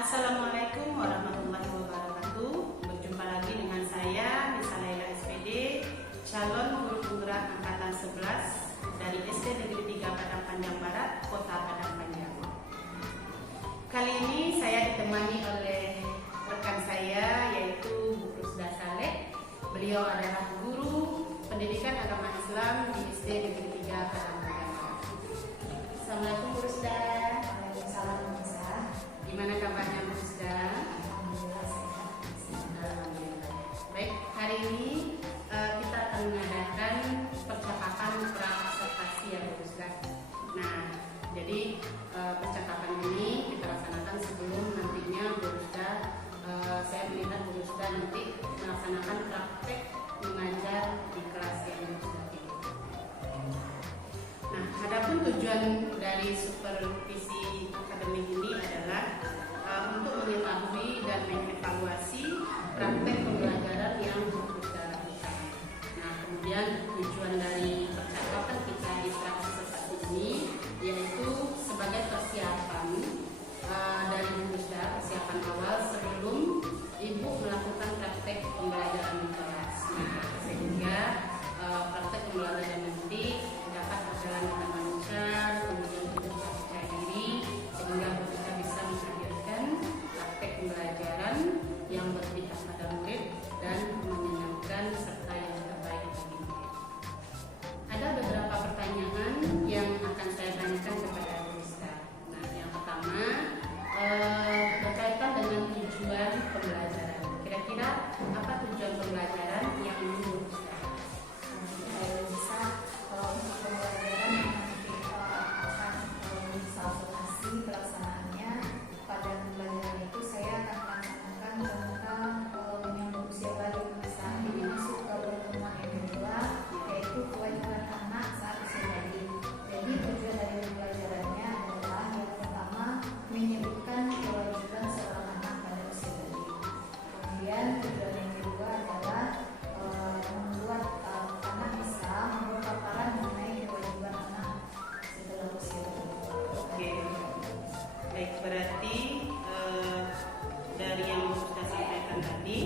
Assalamualaikum warahmatullahi wabarakatuh. Berjumpa lagi dengan saya Nisa Laila SPD, calon guru penggerak angkatan 11 dari SD Negeri 3 Padang Panjang Barat, Kota Padang Panjang. Kali ini saya ditemani oleh rekan saya yaitu Bu Rusda Saleh. Beliau adalah guru pendidikan agama Islam di SD Negeri 3 Padang Panjang Barat. Assalamualaikum Bu Rusda. Waalaikumsalam, Nisa. Gimana kabarnya Bu Rusda? Alhamdulillah sehat. Alhamdulillah. Baik, hari ini kita akan mengadakan percakapan prasertasi ya Bu Rusda. Nah, jadi percakapan ini kita laksanakan sebelum nantinya Bu Rusda, saya minta Bu Rusda nanti melaksanakan praktek mengajar di kelas yang Bu Rusda pilih. Nah, adapun tujuan dari supervisi akademik ini adalah untuk mengetahui dan mengevaluasi praktek pembelajaran yang Bu Rusda lakukan. Nah, kemudian tujuan dari percakapan kita di prasertasi ini yaitu sebagai persiapan dari Bu Rusda, persiapan awal sebelum Ibu melakukan praktek pembelajaran di kelas. Nah, sehingga praktek pembelajaran nanti dapat berjalan dengan lancar, kemudian tidak percaya diri, sehingga Bu Rusda bisa menghadirkan praktek pembelajaran yang berpihak pada murid dan menyenangkan serta yang terbaik bagi murid. Ada beberapa pertanyaan yang akan saya tanyakan kepada Bu Rusda. Nah, yang pertama berkaitan dengan tujuan pembelajaran. Kira-kira apa tujuan pembelajaran yang ingin Bu Rusda? Nisa, kalau untuk pembelajaran yang nanti akan disalurasi pelaksanaannya pada pembelajaran itu saya akan melaksanakan tentang menyambut usia balik Nisa. Jadi masuk ke pertemuan yang kedua yaitu kewajiban anak saat usia balik. Jadi tujuan dari pembelajarannya adalah yang pertama menyebutkan kewajiban seorang anak pada usia balik. Kemudian tujuan yang kedua adalah membuat anak bisa membuat paparan mengenai kewajiban anak setelah usia balik. Oke, baik, berarti dari yang Bu Rusda sampaikan tadi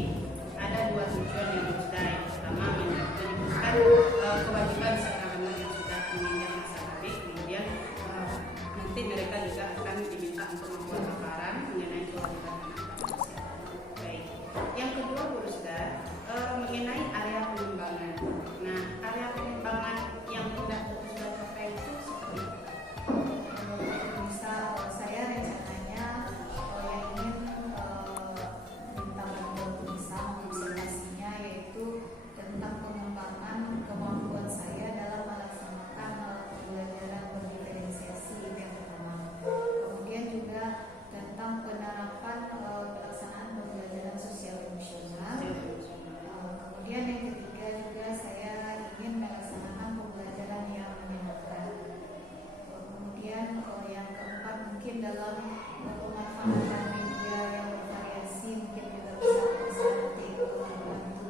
ada dua tujuan yang Bu Rusda. Yang pertama menyebutkan kewajiban seorang anak yang sudah menginjak masa balik, kemudian nanti mereka juga akan diminta untuk membuat paparan mengenai kewajiban anak pada usia balik. Baik, yang kedua Bu Rusda mengenai area pengembangan. Nah, area pengembangan yang tidak Bu Rusda capai itu seperti apa? Bisa saya rencananya yang ingin minta bantuan bisa menginspirasinya yaitu tentang pengembangan kemampuan saya dalam melaksanakan pembelajaran berdiferensiasi itu yang pertama. Kemudian juga tentang penerapan pelaksanaan pembelajaran sosial emosional. Kemudian yang ketiga juga saya ingin melaksanakan pembelajaran yang menyenangkan. Kemudian yang keempat mungkin dalam pemanfaatan media yang bervariasi mungkin juga bisa nanti membantu.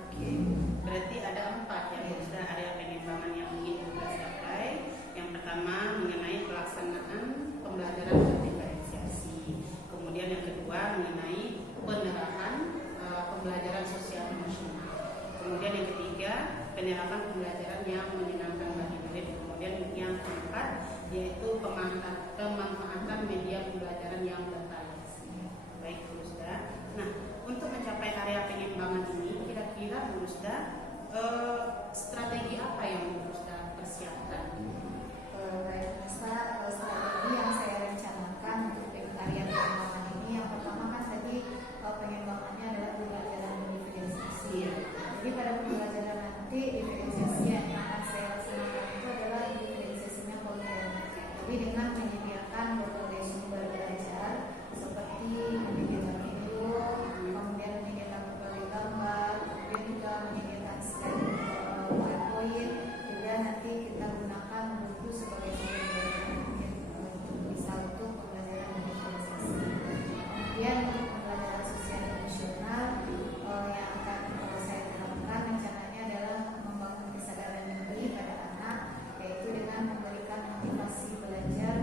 Oke, berarti ada empat ya Bu Rusda area pengembangan yang ingin kita capai. Yang pertama mengenai pelaksanaan pembelajaran berdiferensiasi. Kemudian yang kedua mengenai penerapan pembelajaran sosial emosional. Kemudian yang ketiga penerapan pembelajaran yang menyenangkan bagi murid. Kemudian yang keempat yaitu pemanfaatan media pembelajaran yang bervariasi. Baik Bu Rusda. Nah, untuk mencapai area pengembangan ini kira-kira Bu Rusda strategi apa yang Bu Rusda persiapkan? Strategi yang saya rencanakan untuk area pengembangan ini yang pertama kan tadi pengembangannya adalah pembelajaran diferensiasi. Jadi pada pembelajaran nanti diferensiasi yang akan saya laksanakan itu adalah diferensiasinya konten. Jadi dengan menyediakan berbagai sumber belajar seperti menyediakan video, kemudian menyediakan berbagai gambar, kemudian juga menyediakan slide PowerPoint, juga nanti kita gunakan buku sebagai sumber belajar bisa untuk pembelajaran diferensiasi. Kemudian untuk pembelajaran sosial emosional yang akan saya terapkan rencananya adalah membangun kesadaran diri pada anak, yaitu dengan memberikan motivasi belajar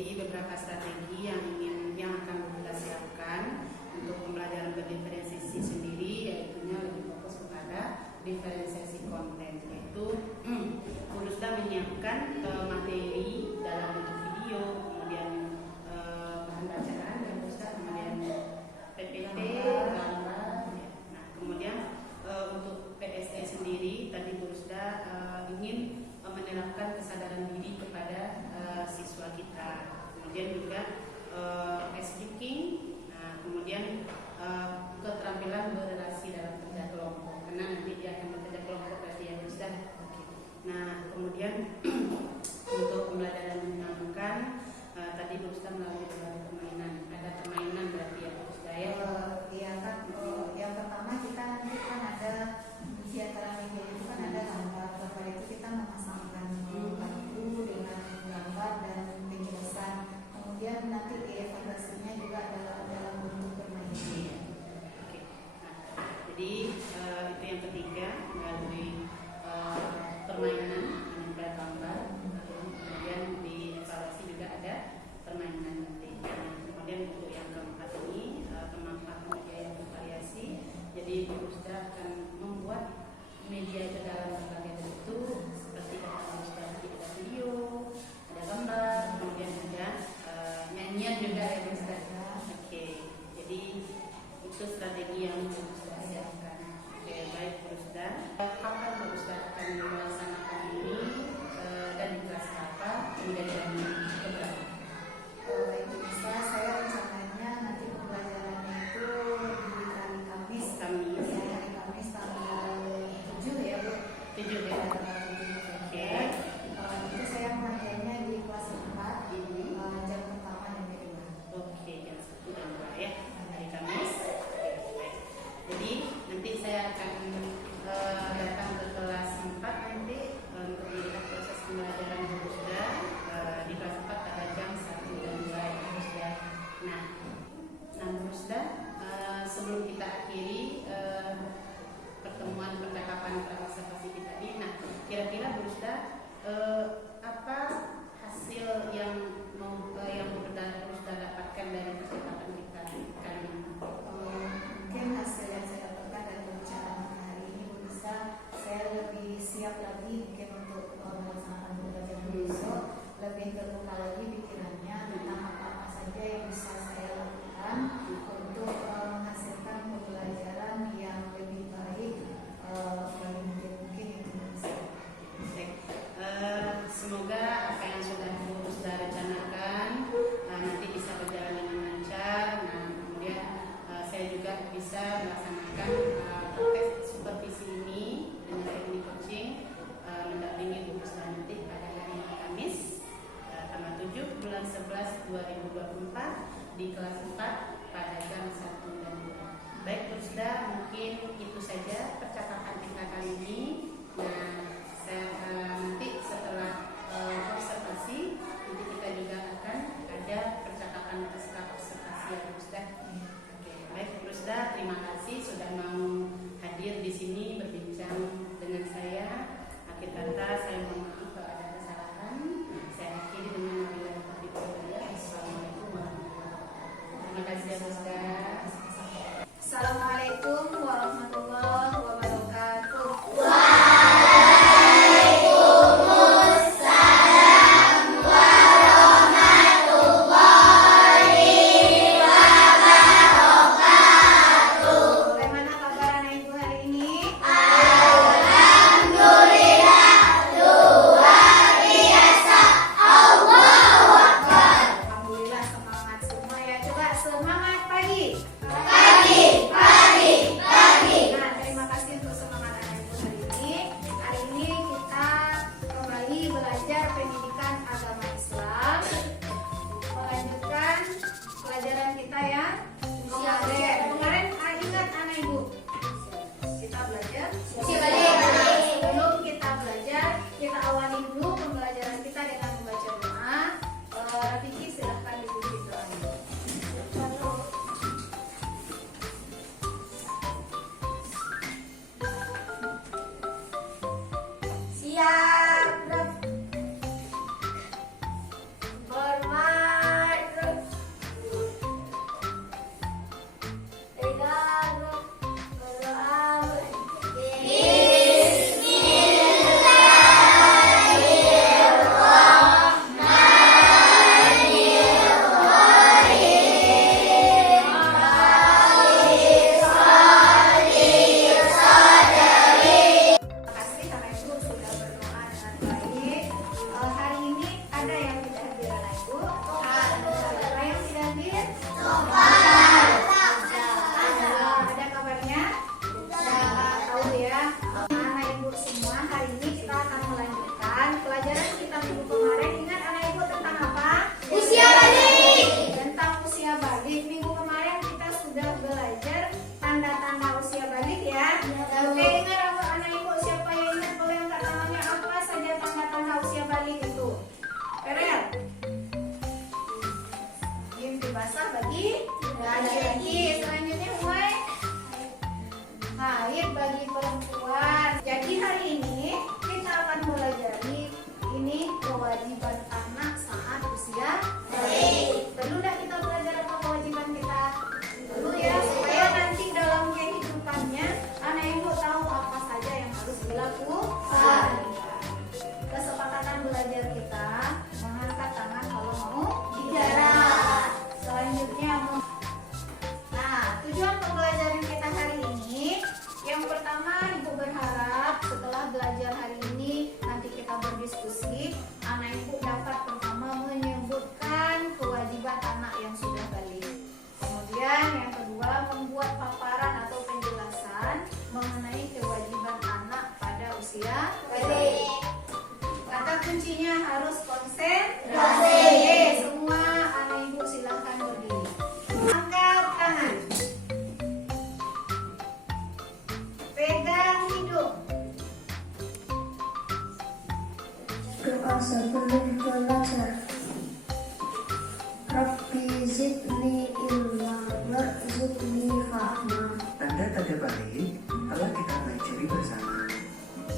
Jadi beberapa strategi yang akan kita siapkan untuk pembelajaran berdiferensiasi sendiri, yaitunya lebih fokus kepada diferensiasi konten, yaitu Burusda menyiapkan materi dalam bentuk video, kemudian bahan bacaan dan kemudian PPT, gambar. Nah, kemudian untuk PSE sendiri tadi Burusda ingin menerapkan kesadaran diri kepada siswa kita, kemudian juga speaking, nah, kemudian keterampilan berrelasi dalam kerja kelompok, karena nanti dia akan bekerja kelompok berarti ya Burusda. Nah, kemudian untuk pembelajaran menyenangkan tadi Burusda melalui berbagai permainan, ada permainan berarti ya Burusda ya. Iya kan, yang pertama kita nanti kan ada di antara media itu kan ada gambar, gambar itu kita memasangkan batu dengan gambar dan penjelasan, kemudian nanti evaluasinya juga adalah dalam bentuk permainan. Oke. Nah, jadi itu yang ketiga melalui permainan menempel gambar, kemudian di evaluasi juga ada permainan nanti. Kemudian untuk yang keempat ini pemanfaatan media yang bervariasi. Jadi Burusda akan membuat media itu dalam berbagai bentuk, seperti kata Burusda tadi ada video, ada gambar, kemudian ada nyanyian juga ya Burusda. Oke, jadi itu strategi yang Burusda siapkan. Oke, baik Burusda. Kapan Burusda akan melaksanakan ini dan di kelas apa, kemudian jam berapa? Baik bisa, saya rencananya nanti pembelajarannya itu di hari Kamis, ya, hari Kamis tanggal 7 ya Bu. 7 ya. Oke. Itu saya mengajarnya di kelas 4 jam pertama dan kedua. Oke, jam 1 dan 2 ya, hari Kamis. Oke, baik. Jadi nanti saya akan datang ke kelas 4 nanti untuk melihat proses pembelajaran Burusda di kelas 4 pada jam 1 dan 2 ya Burusda. Nah Burusda, sebelum kita akhiri pertemuan percakapan praobservasi kita ini, nah kira-kira Burusda apa hasil yang Burusda dapatkan dari percakapan kita kali ini? Mungkin hasil yang saya dapatkan dari pembicaraan hari ini bisa saya lebih siap lagi mungkin untuk melaksanakan pembelajaran besok, lebih terbuka lagi pikirannya tentang apa saja yang bisa saya lakukan untuk menghasilkan pembelajaran yang lebih baik bagi mungkin itu bisa. Semoga apa yang sudah Burusda rencanakan nanti bisa berjalan dengan lancar. Nah, kemudian saya juga bisa melaksanakan praktek supervisi ini dengan teknik coaching mendampingi Burusda nanti pada hari Kamis tanggal 7 bulan 11 2024 di kelas 4 pada jam 1 dan 2. Baik Burusda, mungkin itu saja percakapan kita kali ini. Nah, nanti setelah observasi nanti kita juga akan ada percakapan pasca observasi ya Burusda. Oke, baik Burusda, terima kasih sudah mau hadir di sini berbincang dengan saya. Akhir kata saya mohon maaf kalau ada kesalahan. Saya akhiri dengan wabillahi taufiq wal hidayah. Assalamualaikum warahmatullahi wabarakatuh. Terima kasih ya Burusda. Assalamualaikum warahmatullahi wabarakatuh. Bagaimana kabar anak ibu hari ini? Alhamdulillah semangat semua ya. Coba semangat pagi. Pagi. laki-laki. Selanjutnya Umay, haid bagi perempuan. Jadi hari ini kita akan pelajari ini kewajiban anak saat usia bayi. Perlu nggak kita belajar apa kewajiban kita? Perlu ya, supaya nanti dalam kehidupannya anak ibu tahu apa saja yang harus dilakukan. Kesepakatan belajar kita mengangkat tangan kalau mau bicara. Selanjutnya, nah tujuan pembelajaran kita hari ini, yang pertama ibu berharap setelah belajar hari ini nanti kita berdiskusi, anak ibu dapat pertama menyebutkan kewajiban anak yang sudah balik. Kemudian yang kedua membuat paparan atau penjelasan mengenai kewajiban anak pada usia balik. Kata kuncinya harus konsentrasi. Semua anak ibu silakan berdiri. Angkat tangan. Pegang hidung. Doa sebelum belajar. Rabbi zidni ilma warzuqni fahma. Tanda-tanda balik telah kita pelajari bersama.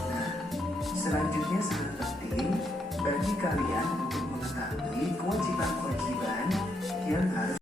Nah, selanjutnya sangat penting bagi kalian untuk mengetahui kewajiban-kewajiban yang harus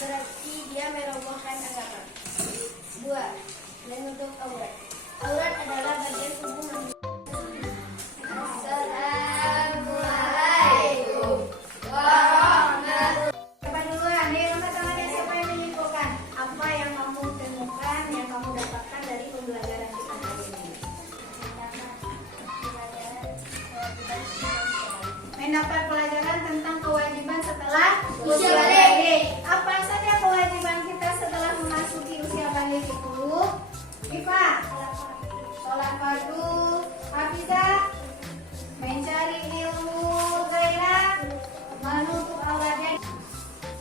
berarti dia merobohkan agama. 2. Menutup aurat. Aurat adalah bagian tubuh manusia. Assalamualaikum warahmatullahi. Siapa duluan? Nih, angkat tangannya. Siapa yang menyimpulkan apa yang kamu temukan, yang kamu dapatkan dari pembelajaran kita hari ini? Mendapat pelajaran tentang kewajiban setelah usia balik. Apa saja kewajiban kita setelah memasuki usia balik itu? Iva, sholat fardu. Hafizah, mencari ilmu. Zainab, menutup auratnya.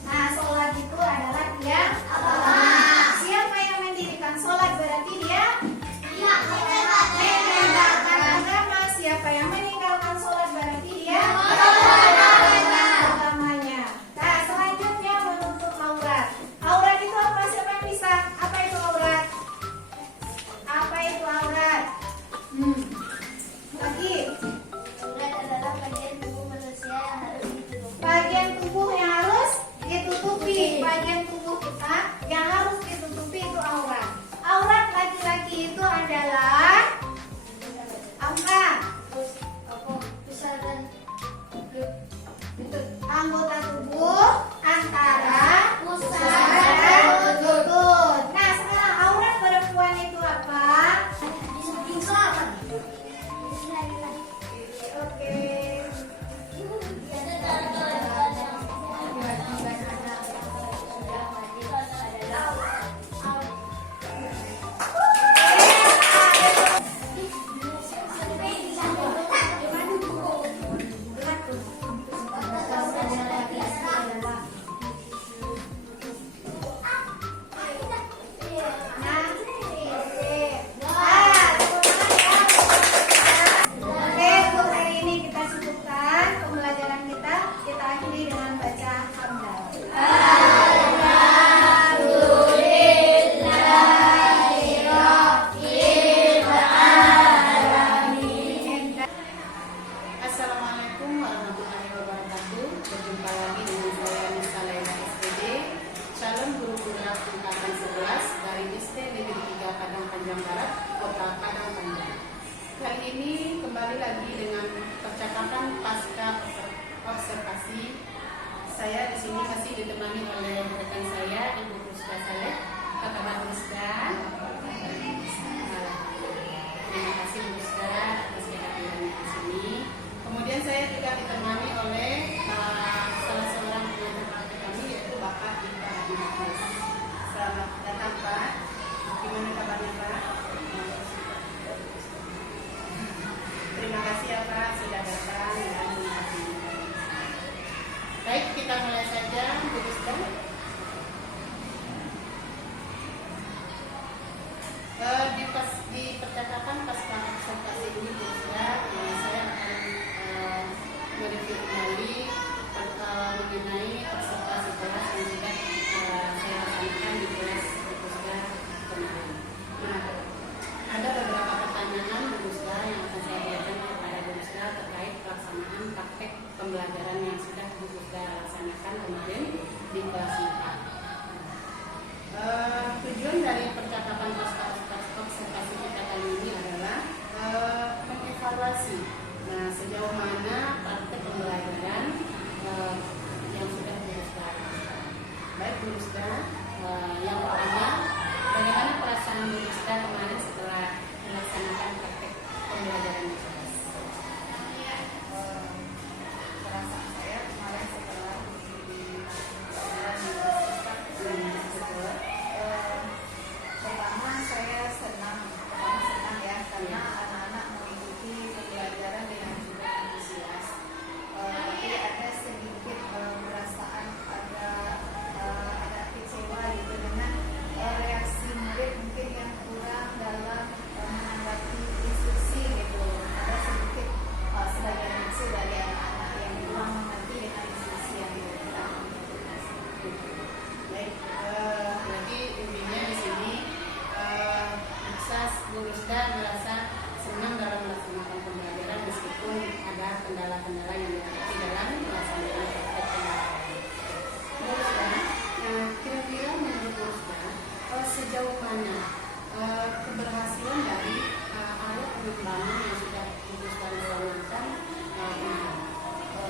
Nah, sholat itu adalah tiang agama. Siapa yang mendirikan sholat berarti dia menegakkan agama. Siapa yang meninggalkan sholat berarti dia agamanya. Nah, selanjutnya menutup aurat. Aurat itu apa? Siapa yang bisa? Apa itu aurat? Apa itu aurat? Lagi. Aurat adalah bagian tubuh manusia yang harus ditutup. Bagian di kelas 4. Tujuan dari percakapan observasi kita kali ini adalah mengevaluasi sejauh mana praktek pembelajaran yang sudah Burusda lakukan. Baik Burusda, yang pertama, bagaimana perasaan Burusda kemarin setelah melaksanakan praktek pembelajaran di kelas? Perasaan saya kemarin setelah pertama saya senang ya karena anak-anak mengikuti pembelajaran dengan cukup antusias. Tapi ada sedikit perasaan ada kecewa gitu dengan reaksi murid mungkin yang kurang dalam menanggapi instruksi gitu. Ada sedikit sebagian kecil dari anak-anak yang kurang mengerti dengan instruksi yang diberikan. Baik, berarti intinya di sini Burusda merasa senang dalam melaksanakan pembelajaran meskipun ada kendala-kendala yang dihadapi dalam melaksanakan praktek pembelajaran. Burusda, kira-kira menurut Burusda sejauh mana keberhasilan dari alat pengembangan yang sudah Burusda lakukan ini?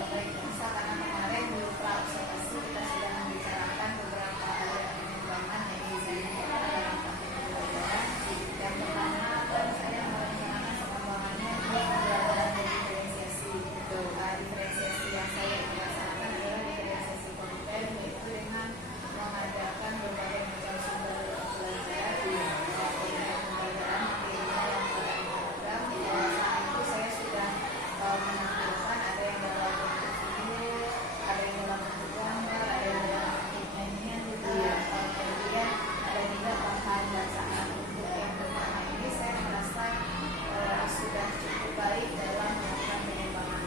Baik, misal karena kemarin di pra-observasi kita sudah membicarakan beberapa area pengembangan yang bisa dilakukan dalam praktek pembelajaran. Yang pertama kan saya merencanakan pengembangannya di pembelajaran dan diferensiasi. Diferensiasi yang saya laksanakan adalah diferensiasi konten, yaitu dengan mengajarkan berbagai macam sumber pelajaran pembelajaran yang beragam. Saat itu saya sudah menampilkan ada yang dalam bentuk video, ada yang dalam bentuk gambar, ada yang dalam bentuk nyanyian juga. Kemudian ada juga bahan bacaan. Untuk yang pertama ini saya merasa sudah cukup baik dalam melakukan pengembangan.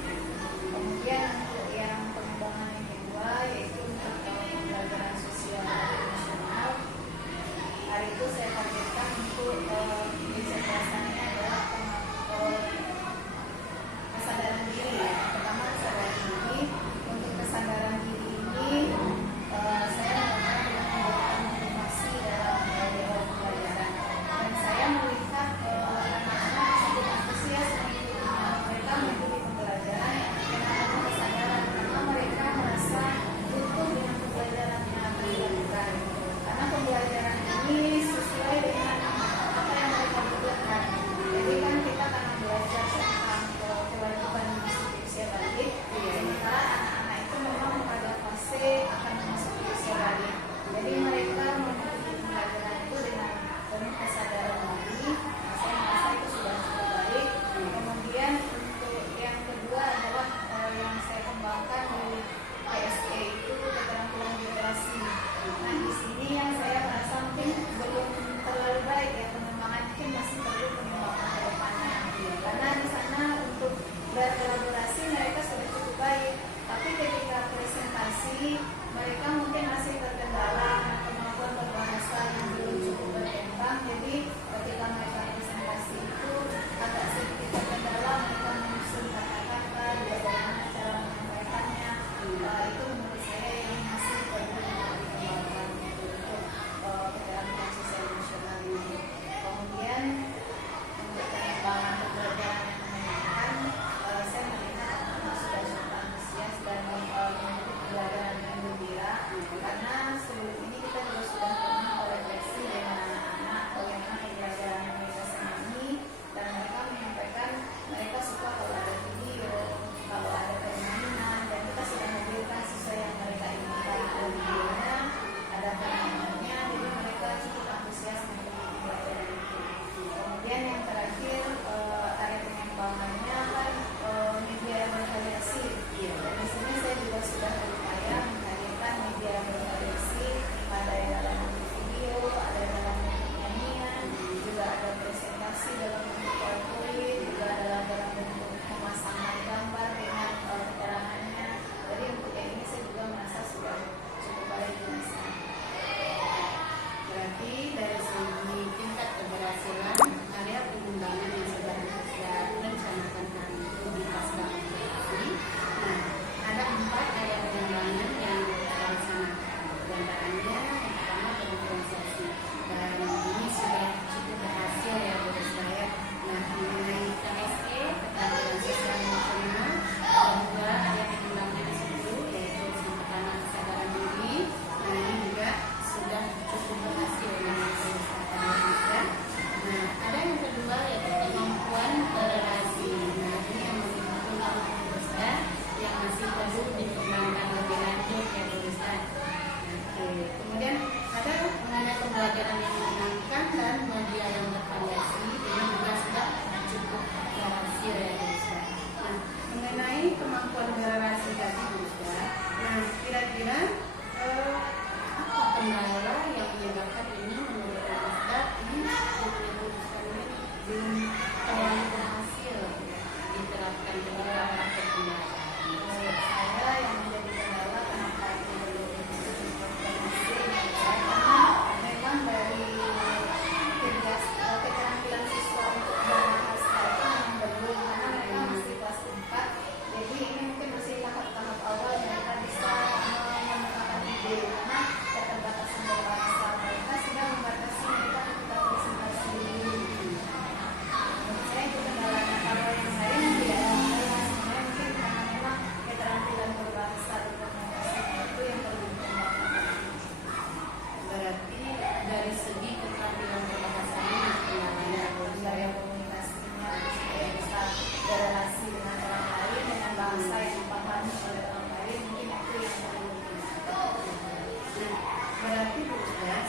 Kemudian untuk yang pengembangan yang kedua yaitu untuk pembelajaran sosial dan emosional. Hari itu saya targetkan untuk kecerdasannya adalah kesadaran diri. Pertama kesadaran diri. Untuk kesadaran diri ini saya melakukan dengan memberikan motivasi dalam pembelajaran. Dan saya melihat anak-anak cukup antusias mereka mengikuti pembelajaran dengan penuh kesadaran karena mereka merasa butuh dengan pembelajaran yang akan dilakukan. Karena pembelajaran ini sesuai dengan apa yang mereka butuhkan. Jadi kan kita akan belajar tentang kewajiban memasuki usia balik. Sementara anak-anak itu memang pada fase akan memasuki usia balik. Jadi mereka mengikuti pembelajaran itu dengan penuh kesadaran diri. Saya merasa itu sudah cukup baik. Kemudian untuk yang kedua adalah yang saya kembangkan di PSE itu keterampilan literasi. Nah di sini yang saya merasa mungkin belum terlalu baik ya pengembangan, mungkin masih perlu pengembangan ke depannya. Karena di sana untuk berkolaborasi mereka sudah cukup baik, tapi ketika presentasi mereka mungkin masih terkendala kemampuan berbahasa yang belum cukup berkembang. Jadi ketika mereka presentasi itu agak sedikit terkendala, mereka menyusun kata-kata, bagaimana cara menyampaikannya. Itu menurut saya yang masih perlu dikembangkan untuk keterampilan sosial emosional ini. Kemudian untuk pengembangan pembelajaran yang menyenangkan, saya melihat anak-anak sudah cukup antusias dan mengikuti pembelajaran dengan gembira karena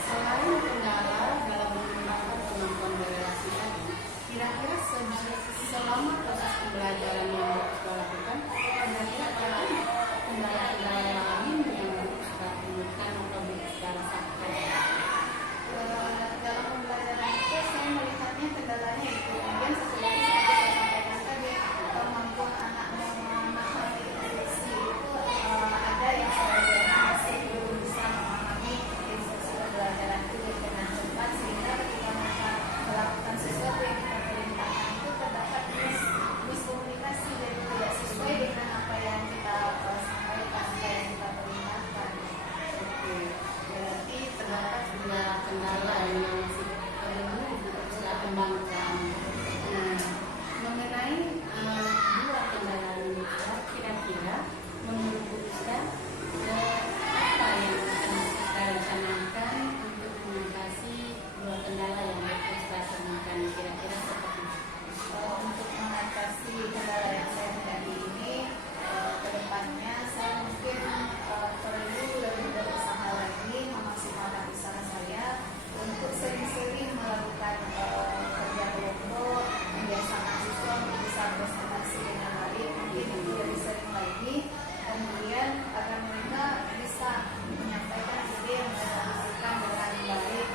selain kendala dalam mengembangkan kemampuan berrelasi tadi, kira-kira selama proses pembelajaran yang kita lakukan, kira-kira ada kendala-kendala lain yang kita temukan atau kita rasakan? Dalam pembelajaran itu saya melihatnya kendalanya itu kemudian sesuai seperti saya sampaikan tadi, kemampuan anak memahami instruksi itu ada yang sebagian masih belum bisa memahami instruksi pembelajaran itu dengan cepat, sehingga ketika mereka melakukan sesuatu yang kita perintahkan itu terdapat miskomunikasi dan tidak sesuai dengan apa yang kita sampaikan, apa yang kita perintahkan. Oke, berarti terdapat dua kendala yang masih perlu kita kembangkan. Nah, mengenai dua kendala ini, kira-kira menurut kita apa yang akan kita rencanakan untuk mengatasi dua kendala yang kita temukan, kira-kira seperti itu? Untuk mengatasi kendala yang saya hadapi ini, ke depannya saya mungkin perlu lebih berusaha lagi memaksimalkan usaha saya untuk sering-sering melakukan kerja kelompok, membiasakan siswa untuk bisa presentasi dengan baik, mungkin itu lebih sering lagi, kemudian agar mereka bisa menyampaikan ide yang mereka pikirkan dengan baik.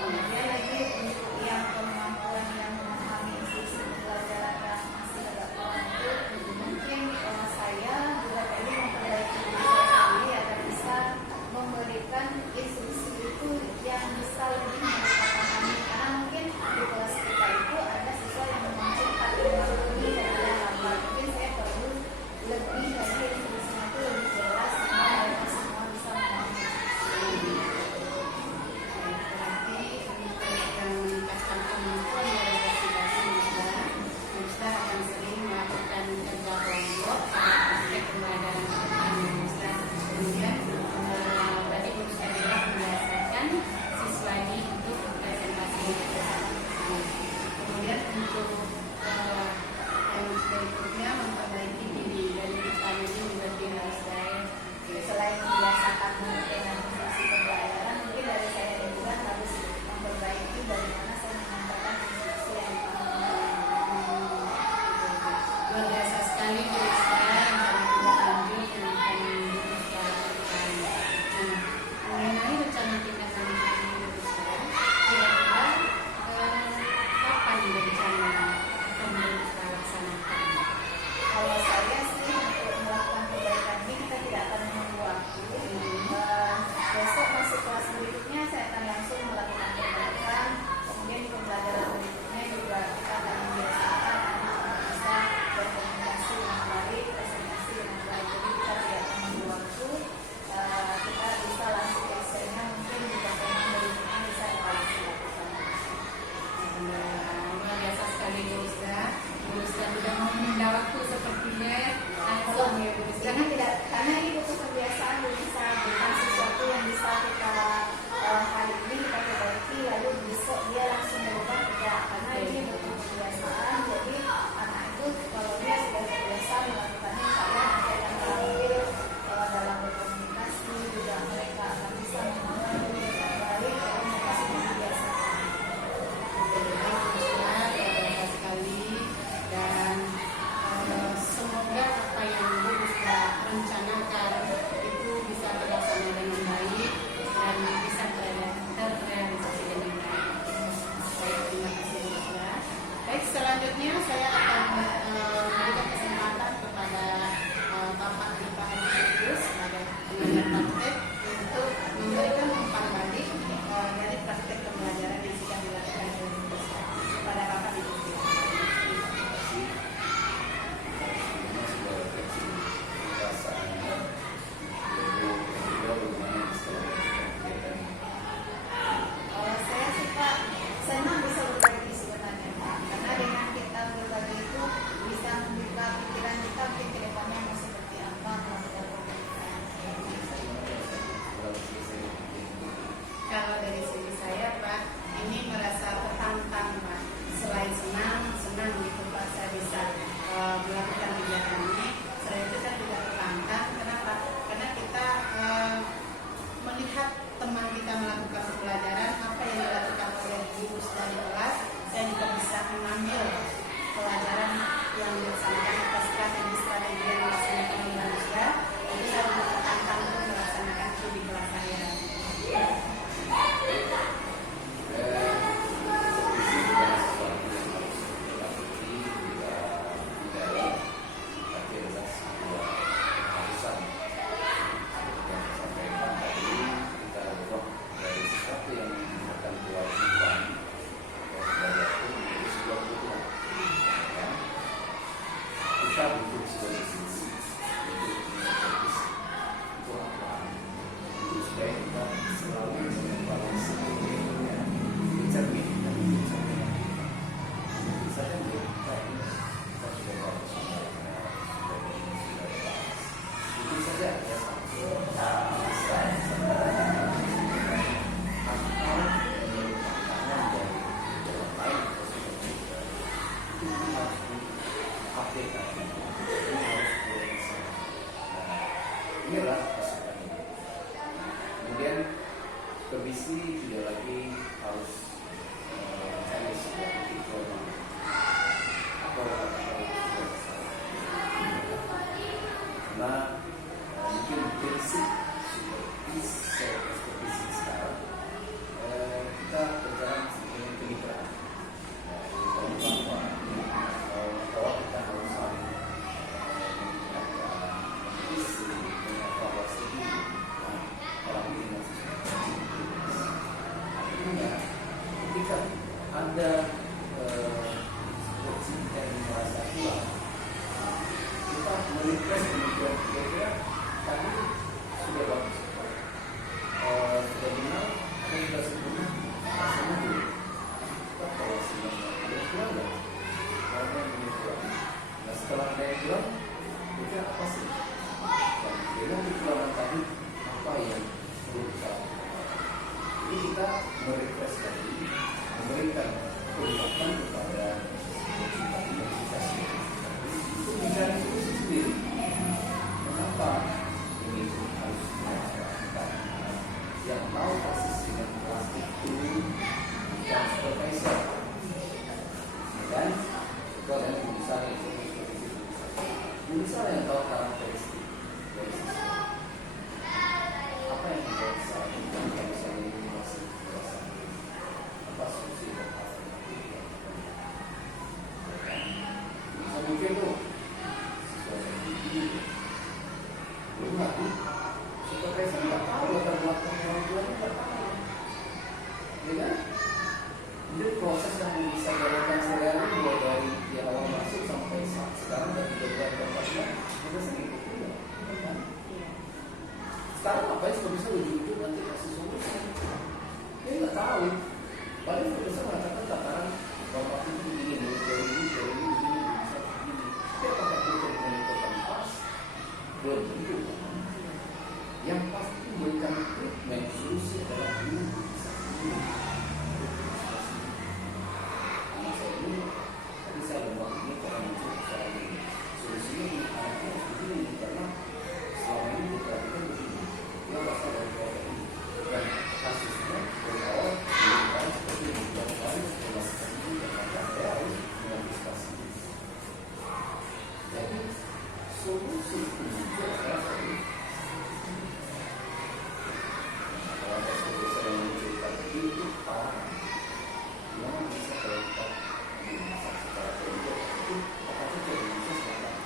Kemudian lagi untuk yang kemampuan yang memahami instruksi pembelajaran yang masih agak kurang itu, mungkin saya juga perlu memperbaiki diri saya sendiri agar bisa memberikan instruksi itu yang bisa lebih mereka pahami, karena mungkin di kelas kita itu ada siswa yang memang cepat memahami dan ada lambat. Mungkin saya perlu lebih lagi instruksinya itu lebih jelas sehingga mereka semua bisa memahami. Berarti untuk meningkatkan kemampuan berkomunikasi Musda akan sering melakukan kerja kelompok pada aspek pembelajaran Musda. Kemudian tadi Musda juga membiasakan siswa di melihat teman kita melakukan pembelajaran, apa yang dilakukan oleh guru di kelas, saya juga bisa mengambil pelajaran yang dilaksanakan atas strategi-strategi yang dilaksanakan oleh manusia. Jadi saya juga tertantang untuk melaksanakan itu di kelas saya. Inilah pasukan ini. Kemudian kebisi tidak lagi harus mencari sebuah titik formal atau karena mungkin basic seperti sekarang kita berjalan dengan kemitraan bahwa kita harus saling visi mengevaluasi diri dalam artinya ketika ada yang merasa kurang, kita merequest kemudian kira-kira tadi sudah bagus, sudah benar, apa yang kita sebutkan semua dulu. Kita kalau sebenarnya ada kurang nggak? Ada yang kurang. Nah setelah ada yang kurang, kira apa sih? Dan dengan kekurangan tadi apa yang perlu kita lakukan? Jadi kita merequest tadi, memberikan penguatan kepada kita untuk mencari solusi sendiri. Kenapa ini harus dilakukan? Yang tahu persis dengan kelas itu bukan supervisor, dan itu adalah guru besar yang tahu karakteristik dari siswa. Apa yang kita bisa lakukan kalau misalnya ini masih berasa? Apa solusi dan alternatif yang kita lakukan? Bisa mungkin tuh siswa sendiri belum lagi supervisor nggak tahu latar belakang orang tua nggak tahu, ya kan? Jadi proses yang bisa dilakukan sehari-hari mulai dari dia awal masuk sampai saat sekarang dan 3 bulan ke 4 bulan sudah sedikit ya, kan? Sekarang apa yang sudah bisa ujung-ujung nanti kasih solusi? Dia nggak tahu. Paling sudah bisa mengatakan tataran bapak itu begini, dari ini bisa begini. Tapi apakah itu menentukan pas? Belum tentu. Yang pasti memberikan treatment solusi adalah guru bisa sendiri. Tadi saya bilang ini karena muncul soal ini. Solusinya ini anaknya begini karena selama ini diperhatikan begini. Dia berasal dari keluarga ini. Dan kasusnya dari awal dilakukan seperti ini. Dan kali setelah seperti ini maka saya harus mengantisipasi. Jadi solusi itu adalah tadi. Kalau ada solusi yang menunjukkan itu parah. Yang bisa terlihat secara teoritik itu apakah jadi bisa sekarang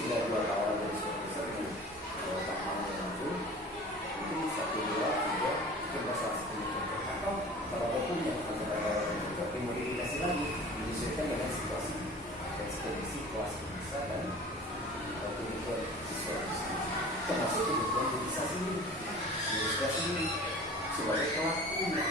tidak 2 tahun dari supervisor dengan tantangan yang muncul mungkin 1, 2, 3 itu bahasa atau apapun yang akan ada dimodifikasi lagi menyesuaikan dengan situasi ekspedisi kelas bisa dan kebutuhan siswa termasuk kebutuhan bisa sendiri sebagai pelakunya.